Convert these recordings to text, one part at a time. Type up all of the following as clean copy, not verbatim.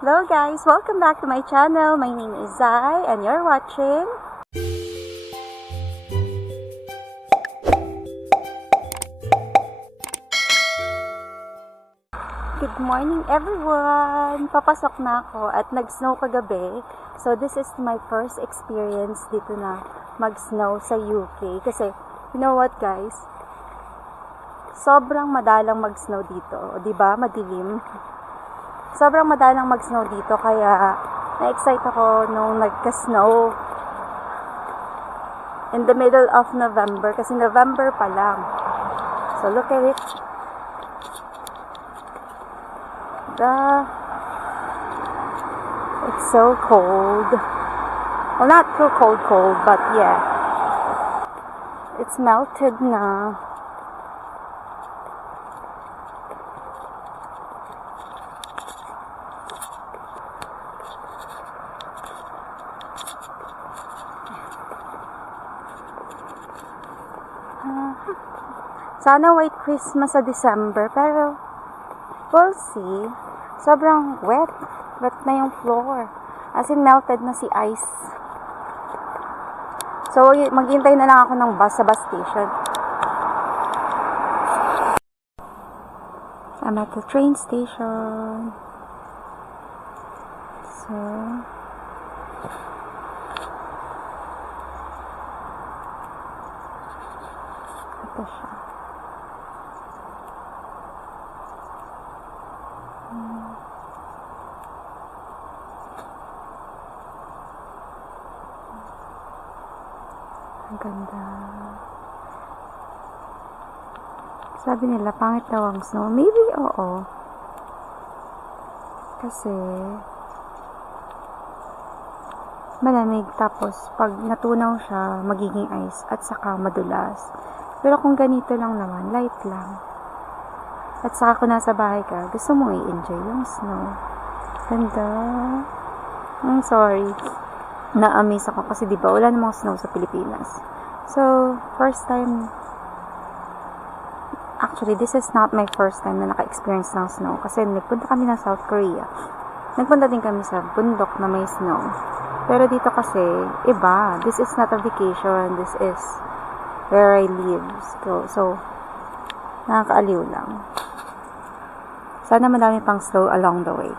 Hello guys, welcome back to my channel. My name is Zai and you're watching Good morning everyone! Papasok na ako at nag-snow kagabi. So this is my first experience dito na mag-snow sa UK. Kasi, you know what guys? Sobrang madalang mag-snow dito. Diba? Madilim. Sobrang madalang mag-snow dito. Kaya, na-excite ako nung nagka-snow in the middle of November. Kasi November pa lang. So look at it. It's so cold. Well, not too cold, but yeah. It's melted na. Sana white Christmas sa December, pero we'll see. Sobrang wet. Wet na yung floor. As in, melted na si ice. So, maghintay na lang ako ng bus sa bus station. So, I'm at the train station. So, ito siya. Ang ganda. Sabi nila, pangit daw ang snow. Maybe, oo. Kasi, malamig. Tapos, pag natunaw siya, magiging ice. At saka, madulas. Pero kung ganito lang naman, light lang. At saka kung nasa bahay ka, gusto mo i-enjoy yung snow. Ganda. I'm sorry. Na-amaze ako kasi diba, wala namang snow sa Pilipinas. So, first time, actually, this is not my first time na naka-experience ng snow. Kasi nagpunta kami ng South Korea. Nagpunta din kami sa bundok na may snow. Pero dito kasi, iba. This is not a vacation. This is where I live. So nakakaaliw lang. Sana madami pang snow along the way.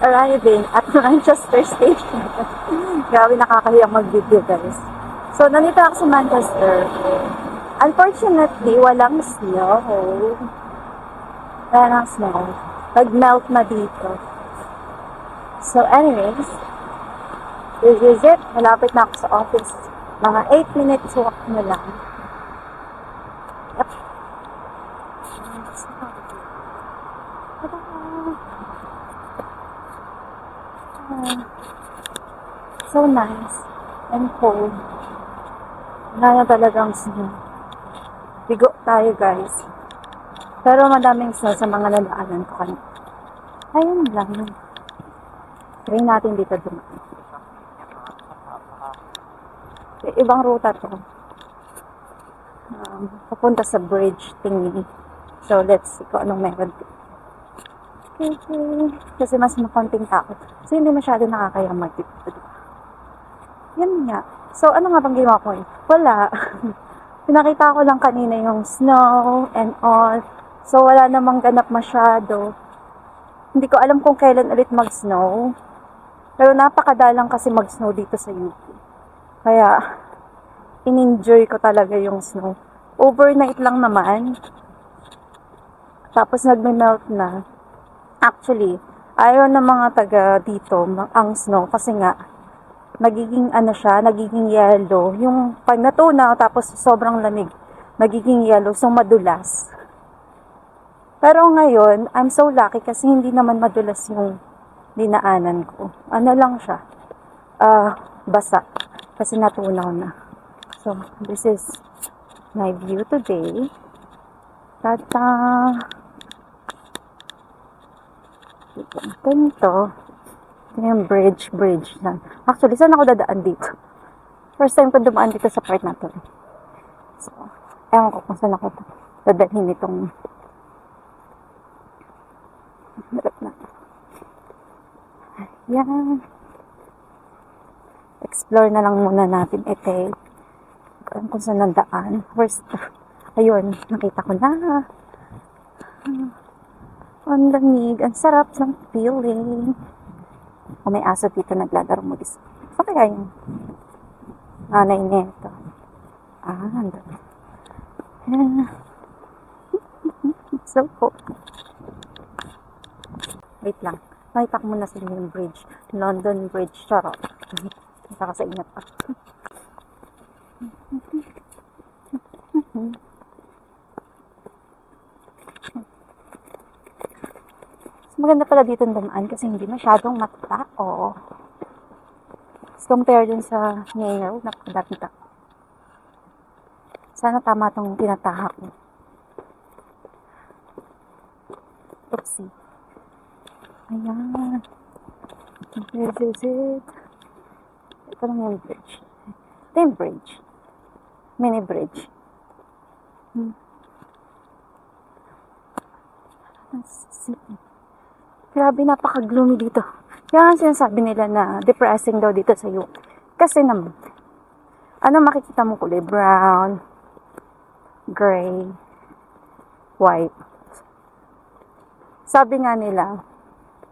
arriving at Manchester Station. Grabe, nakakahiyang mag-video, guys. So, nandito ako sa Manchester. Unfortunately, walang snow. Walang snow. Nag-melt na dito. So, anyways, this is it. Malapit na ako sa office. Mga 8 minutes walk na lang. Yep. So nice and cold. Wala na talagang snow. Bigo tayo, guys. Pero madaming snow sa mga lalaanan ko kanina. Ayun lang. Try natin dito dumaan. Ibang ruta to. Papunta sa bridge thingy. So, let's see kung anong meron dito. Okay. Kasi mas makonting takot. So, hindi masyado nakakaya mag-dito. Yan nga. So, ano nga bang ginawa ko? Wala. Pinakita ko lang kanina yung snow and all. So, wala namang ganap masyado. Hindi ko alam kung kailan ulit mag-snow. Pero napakadalang kasi mag-snow dito sa UP. Kaya, in-enjoy ko talaga yung snow. Overnight lang naman. Tapos, nagme-melt na. Actually, ayaw ng mga taga dito ang snow kasi nga, nagiging ano siya, nagiging yellow. Yung pag natunaw tapos sobrang lamig, nagiging yellow, so madulas. Pero ngayon, I'm so lucky kasi hindi naman madulas yung dinaanan ko. Ano lang siya, basa. Kasi natunaw na. So, this is my view today. Tata! Ganito. Ito yung bridge lang. Actually, saan ako dadaan dito? First time ko dumaan dito sa part na to. So, ewan ko kung saan ako dadalhin itong harap na. Ayan. Explore na lang muna natin ito. Kung saan nandaan. First, ayun, nakita ko na. Ang lamig. Ang sarap ng feeling. O may aso dito naglalaro mo isa. So kaya yung nanay nito. Andun. So cool. Wait lang. Nakita ko muna sa yung bridge. London Bridge. Charot. Saka sa ingat pa. Maganda pala dito ang dumaan kasi hindi masyadong matao. Compare dun sa main napakadaming tao. Sana tama itong tinatahak ko. Oopsie. Ayan. This is it. Ito lang yung bridge. Ito yung bridge. Mini bridge. Let's see. Grabe, napaka-gloomy dito. Yan sinasabi nila na depressing daw dito sa UK. Kasi naman, ano makikita mo kulay? Brown, gray, white. Sabi nga nila,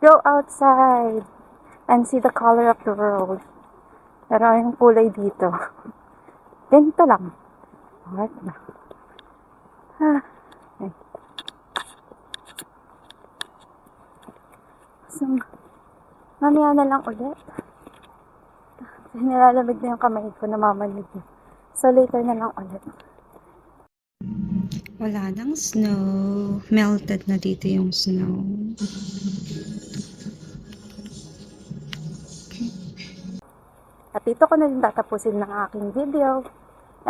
go outside and see the color of the world. Pero yung kulay dito, ganito lang. Alright na. Okay. So, mamaya na lang ulit. Nilalamig na yung kamay ko, namamanid. So, later na lang ulit. Wala nang snow. Melted na dito yung snow. Okay. At dito ko na rin tatapusin ng aking video.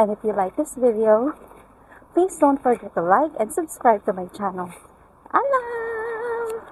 And if you like this video, please don't forget to like and subscribe to my channel. Alam!